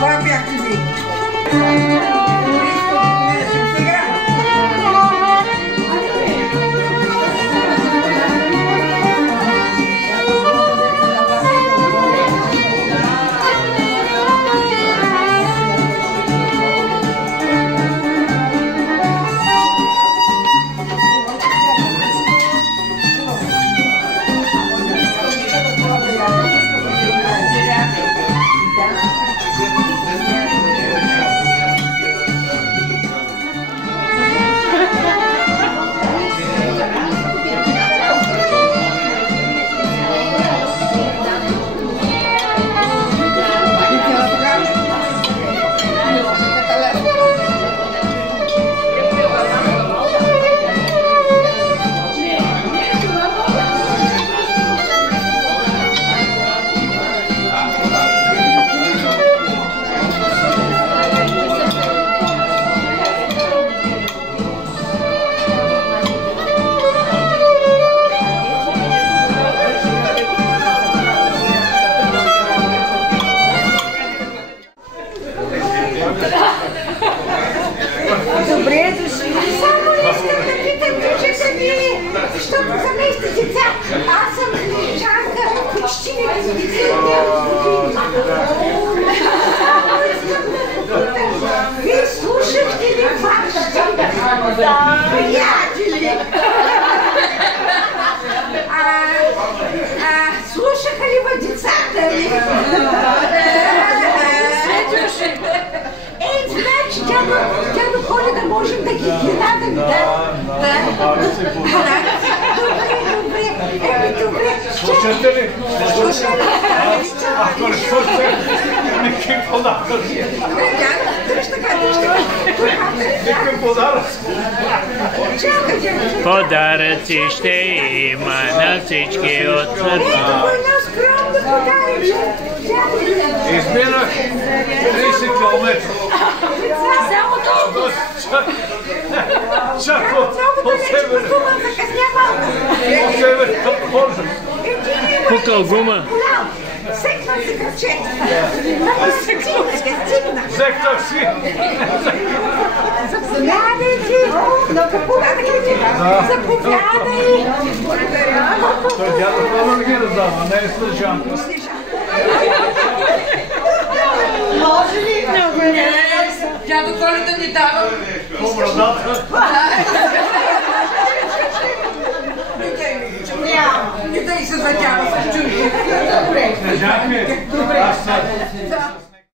Това бяхте ви. Добре дошли. Само искам да питам, кажете ми, защото замести деца. Аз съм християнка, почти не християнка. Вие слушахте ли вашите приятели? Слушаха ли ва децата ми? Значи, дядо Коля, да можем да ги изненадаме, да? Добре. Слушате ли? Слушате ли? Ако не слушате, никакъв подарък. Дръж така. Никакъв подарък. Подаръци ще има на всички от Ето едно скромно подаръче. Изминах 30 км. Само толкова. Чак от север. От север към Полша. Пукал гума. Секна си кръчета. Взех такси. Заповядайте. Заповядай. Той дядо Коля ги раздава, а не е Снежанка. Може ли? Не, дядо Коля да ни дава. По-брадата. Не дай се затява с чужи. Добре. Снежанка, аз